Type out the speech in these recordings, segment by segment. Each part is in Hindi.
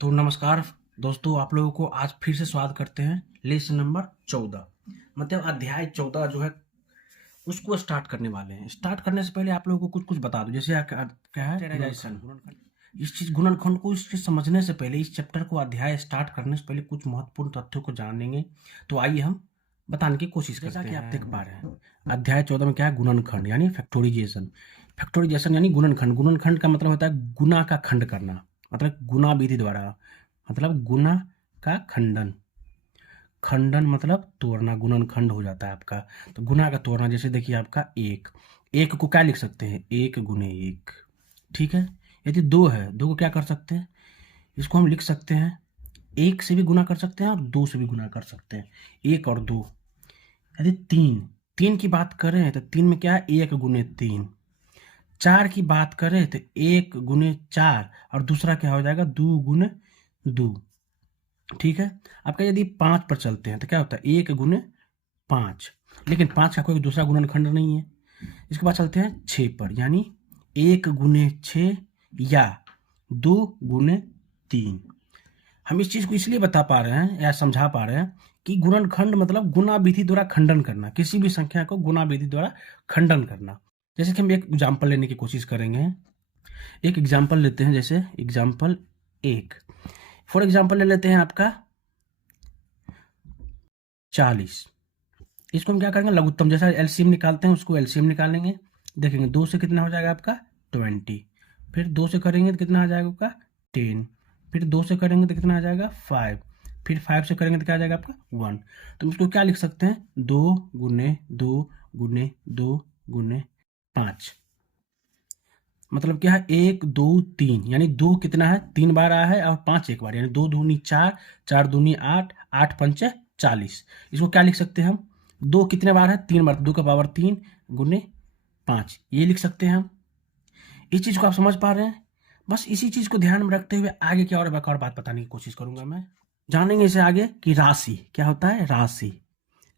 तो नमस्कार दोस्तों, आप लोगों को आज फिर से स्वागत करते हैं लेसन नंबर 14 मतलब अध्याय 14 जो है उसको स्टार्ट करने वाले हैं। स्टार्ट करने से पहले आप लोगों को कुछ कुछ बता दूं, जैसे क्या है टेरराइजेशन। इस चीज गुणनखंड को इस चीज समझने से पहले, इस चैप्टर को अध्याय स्टार्ट करने से पहले कुछ महत्वपूर्ण तथ्यों को जानेंगे। तो आइए हम बताने की कोशिश करते हैं। जैसा कि आप देख पा रहे हैं, अध्याय 14 में क्या है, गुणनखंड यानी फैक्टोराइजेशन। फैक्टोराइजेशन यानी गुणनखंड। गुणनखंड का मतलब होता है गुना का खंड करना, मतलब गुना विधि द्वारा, मतलब गुना का खंडन। खंडन मतलब तोड़ना, गुणनखंड हो जाता है आपका। तो गुना का तोड़ना, जैसे देखिए आपका एक, एक को क्या लिख सकते हैं, एक गुने एक। ठीक है। यदि दो है, दो को क्या कर सकते हैं, इसको हम लिख सकते हैं, एक से भी गुना कर सकते हैं और दो से भी गुना कर सकते हैं, एक और दो। यदि तीन, तीन की बात करें तो तीन में क्या है, एक गुने तीन। चार की बात करें तो एक गुने चार, और दूसरा क्या हो जाएगा, दो गुने दो। ठीक है। आपका यदि पांच पर चलते हैं तो क्या होता है, एक गुने पांच, लेकिन पांच का कोई दूसरा गुणनखंड नहीं है। इसके बाद चलते हैं छः पर, यानी एक गुने छः या दो गुने तीन। हम इस चीज को इसलिए बता पा रहे हैं या समझा पा रहे हैं कि गुणनखंड मतलब गुना विधि द्वारा खंडन करना, किसी भी संख्या को गुना विधि द्वारा खंडन करना। जैसे कि हम एक एग्जाम्पल लेने की कोशिश करेंगे। एक एग्जाम्पल लेते हैं, जैसे एग्जाम्पल एक, फॉर एग्जाम्पल ले लेते हैं आपका 40। इसको हम क्या करेंगे, लघुत्तम, जैसा एलसीएम निकालते हैं उसको एलसीएम निकालेंगे। देखेंगे दो से कितना हो जाएगा आपका 20, फिर दो से करेंगे तो कितना आ जाएगा आपका 10, फिर दो से करेंगे तो कितना आ जाएगा 5, फिर 5 से करेंगे तो क्या आ जाएगा आपका 1। तो इसको क्या लिख सकते हैं, दो गुने दो गुने दो गुने 5। मतलब क्या है, एक दो तीन, यानी दो कितना है, तीन बार आया है, और पांच एक बार, यानी दो दूनी चार, चार दूनी आठ, आठ पंचे 40। इसको क्या लिख सकते हैं हम, दो कितने बार है, तीन बार, दो का पावर तीन गुने पांच, ये लिख सकते हैं हम। इस चीज को आप समझ पा रहे हैं। बस इसी चीज को ध्यान में रखते हुए आगे की और एक और बात बताने की कोशिश करूंगा मैं। जानेंगे इसे आगे कि राशि क्या होता है। राशि,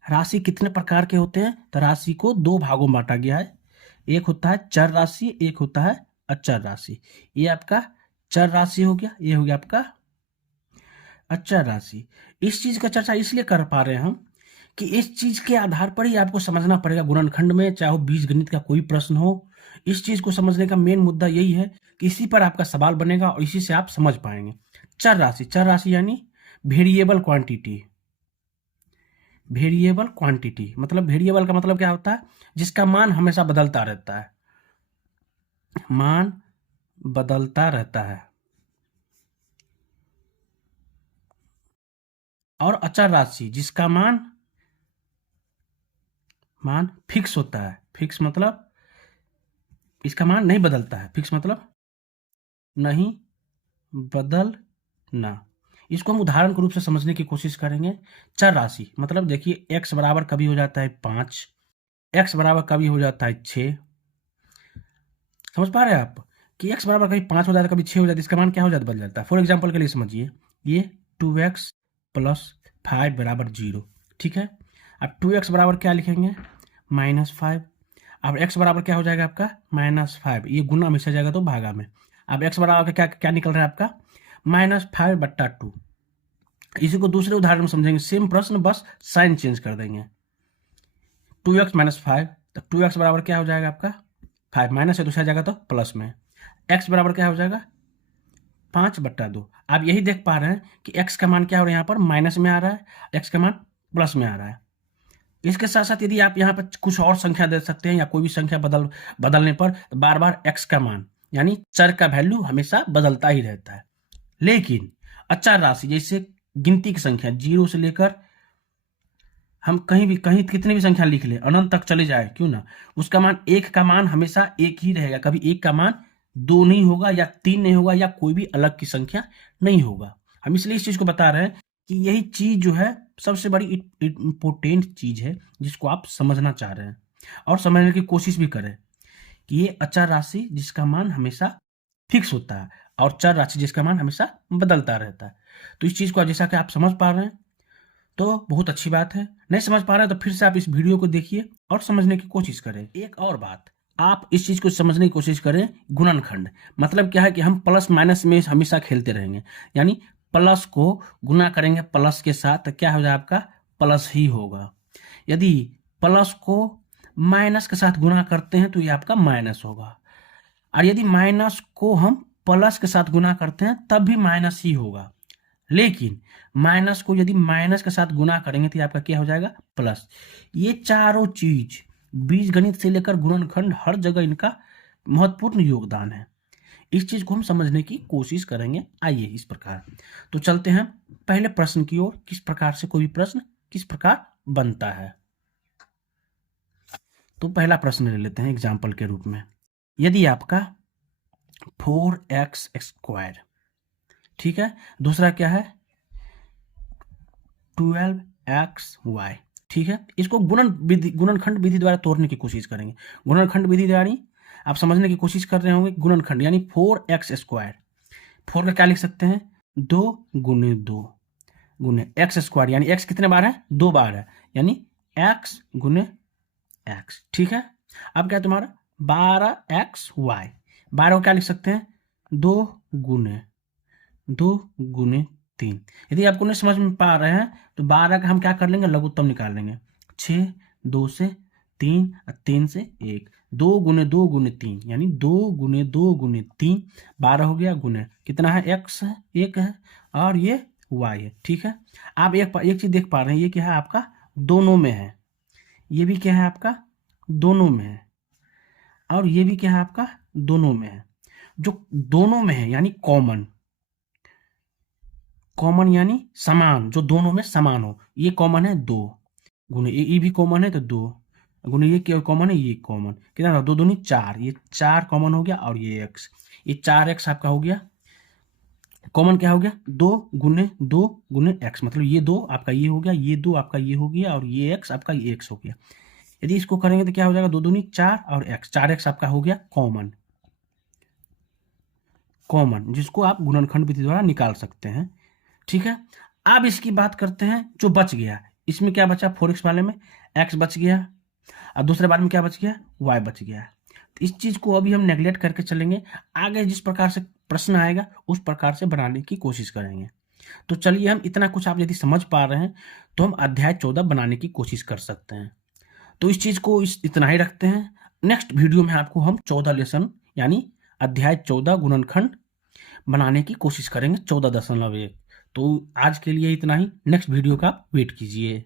राशि कितने प्रकार के होते हैं, तो राशि को दो भागों में बांटा गया है। एक होता है चर राशि, एक होता है अचर राशि। ये आपका चर राशि हो गया, ये हो गया आपका अचर राशि। इस चीज का चर्चा इसलिए कर पा रहे हैं हम कि इस चीज के आधार पर ही आपको समझना पड़ेगा गुणनखंड में, चाहे वो बीजगणित का कोई प्रश्न हो। इस चीज को समझने का मेन मुद्दा यही है कि इसी पर आपका सवाल बनेगा और इसी से आप समझ पाएंगे। चर राशि, चर राशि यानी वेरिएबल क्वांटिटी। वेरिएबल क्वांटिटी मतलब, वेरिएबल का मतलब क्या होता है, जिसका मान हमेशा बदलता रहता है, मान बदलता रहता है। और अचर राशि जिसका मान मान फिक्स होता है। फिक्स मतलब इसका मान नहीं बदलता है, फिक्स मतलब नहीं बदलना। इसको हम उदाहरण के रूप से समझने की कोशिश करेंगे। चर राशि मतलब देखिए, एक्स बराबर कभी हो जाता है 5, एक्स बराबर कभी हो जाता है 6। समझ पा रहे हैं आप कि एक्स बराबर कभी 5 हो जाता है, कभी 6 हो जाता है, इसका मान क्या हो जाता है, बदल जाता है। फॉर एग्जाम्पल के लिए समझिए, ये 2x प्लस 5 बराबर 0। ठीक है। अब 2x बराबर क्या लिखेंगे, -5। अब x बराबर क्या हो जाएगा आपका -5, ये गुना में से जाएगा तो भागा में। अब x बराबर क्या क्या निकल रहा है आपका -5/2। इसी को दूसरे उदाहरण में समझेंगे, सेम प्रश्न, बस साइन चेंज कर देंगे। 2x - 5, तो 2x बराबर क्या हो जाएगा आपका 5, माइनस है दूसरा जाएगा तो प्लस में। x बराबर क्या हो जाएगा 5/2। आप यही देख पा रहे हैं कि x का मान क्या हो रहा है, यहाँ पर माइनस में आ रहा है, x का मान प्लस में आ रहा है। इसके साथ साथ यदि आप यहाँ पर कुछ और संख्या दे सकते हैं या कोई भी संख्या बदलने पर बार बार x का मान यानी चर का वैल्यू हमेशा बदलता ही रहता है। लेकिन अचर राशि जैसे गिनती की संख्या 0 से लेकर हम कहीं भी कहीं कितनी भी संख्या लिख ले, अनंत तक चले जाए क्यों ना, उसका मान एक का मान हमेशा एक ही रहेगा। कभी एक का मान दो नहीं होगा या तीन नहीं होगा या कोई भी अलग की संख्या नहीं होगा। हम इसलिए इस चीज को बता रहे हैं कि यही चीज जो है सबसे बड़ी इंपॉर्टेंट चीज है, जिसको आप समझना चाह रहे हैं और समझने की कोशिश भी करें कि ये अचर राशि जिसका मान हमेशा फिक्स होता है और चर राशि जिसका मान हमेशा बदलता रहता है। तो इस चीज को जैसा कि आप समझ पा रहे हैं तो बहुत अच्छी बात है। नहीं समझ पा रहे हैं तो फिर से आप इस वीडियो को देखिए और समझने की कोशिश करें। एक और बात, आप इस चीज को समझने की कोशिश करें। गुणनखंड मतलब क्या है कि हम प्लस माइनस में हमेशा खेलते रहेंगे, यानी प्लस को गुना करेंगे प्लस के साथ तो क्या हो जाएगा आपका प्लस ही होगा। यदि प्लस को माइनस के साथ गुना करते हैं तो ये आपका माइनस होगा, और यदि माइनस को हम प्लस के साथ गुना करते हैं तब भी माइनस ही होगा। लेकिन माइनस को यदि माइनस के साथ गुना करेंगे तो आपका क्या हो जाएगा प्लस। ये चारों चीज बीजगणित से लेकर गुणनखंड हर जगह इनका महत्वपूर्ण योगदान है। इस चीज को हम समझने की कोशिश करेंगे। आइए इस प्रकार तो चलते हैं पहले प्रश्न की ओर, किस प्रकार से कोई प्रश्न किस प्रकार बनता है। तो पहला प्रश्न ले लेते हैं एग्जाम्पल के रूप में। यदि आपका 4x², ठीक है, दूसरा क्या है 12xy, ठीक है, इसको गुणनखंड विधि द्वारा तोड़ने की कोशिश करेंगे। गुणनखंड विधि द्वारा आप समझने की कोशिश कर रहे होंगे। गुणनखंड यानी 4x², 4 का क्या लिख सकते हैं 2 गुने 2 गुने x², यानी x कितने बार है 2 बार है, यानी x गुने x, ठीक है। अब क्या है तुम्हारा 12xy, 12 को क्या लिख सकते हैं 2 गुने 3। यदि आपको नहीं समझ में पा रहे हैं तो 12 का हम क्या कर लेंगे लघुत्तम निकाल लेंगे। 6 2 से 3 और 3 से 1, 2 गुने 2 गुने 3, यानी 2 गुने 2 गुने 3, 12 हो गया गुने कितना है x है 1 है और ये y है, ठीक है। आप एक चीज देख पा रहे हैं, ये क्या है आपका दोनों में है, ये भी क्या है आपका दोनों में है, और ये भी क्या है आपका दोनों में है। जो दोनों में है यानी कॉमन यानी समान, जो दोनों में समान हो, ये कॉमन है 2 गुने ये भी कॉमन है तो 2 गुने ये क्या कॉमन है ये कॉमन, कितना 2 दूनी 4, ये 4 कॉमन हो गया और ये x, ये 4x आपका हो गया कॉमन, क्या हो गया 2 गुने x, मतलब ये 2 आपका ये हो गया, ये 2 आपका ये हो गया और ये x आपका ये x हो गया। यदि इसको करेंगे तो क्या हो जाएगा 2 दूनी 4 और x, 4x आपका हो गया कॉमन, जिसको आप गुणनखंड विधि द्वारा निकाल सकते हैं, ठीक है। अब इसकी बात करते हैं जो बच गया, इसमें क्या बचा 4x वाले में x बच गया और दूसरे बार में क्या बच गया y बच गया। तो इस चीज को अभी हम नेग्लेक्ट करके चलेंगे, आगे जिस प्रकार से प्रश्न आएगा उस प्रकार से बनाने की कोशिश करेंगे। तो चलिए हम इतना कुछ आप यदि समझ पा रहे हैं तो हम अध्याय 14 बनाने की कोशिश कर सकते हैं। तो इस चीज को इतना ही रखते हैं। नेक्स्ट वीडियो में आपको हम 14 लेसन यानी अध्याय 14 गुणनखंड बनाने की कोशिश करेंगे 14.1। तो आज के लिए इतना ही, नेक्स्ट वीडियो का वेट कीजिए।